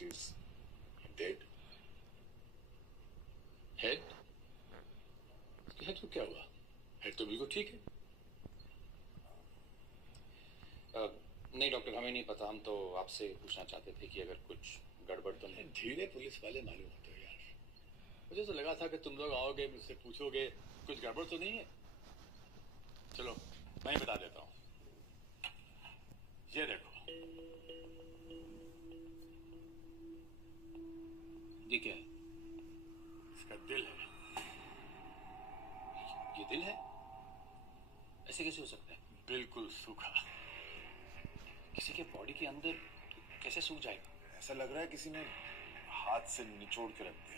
she's dead. Head? Head को क्या हुआ? हेड तो बिल्कुल ठीक है। नहीं डॉक्टर, हमें नहीं पता। हम तो आपसे पूछना चाहते थे कि अगर कुछ गड़बड़ तो नहीं। धीरे पुलिस वाले मालूम होते हो यार। मुझे तो लगा था कि तुम लोग आओगे, मुझसे पूछोगे कुछ गड़बड़ तो नहीं है। चलो मैं बता देता हूँ। ये देखो, ये क्या है? इसका दिल है। ये दिल है? ऐसे कैसे हो सकता है? बिल्कुल सूखा। किसी के बॉडी के अंदर कैसे सूख जाएगा? ऐसा लग रहा है किसी ने हाथ से निचोड़ के रख दिया।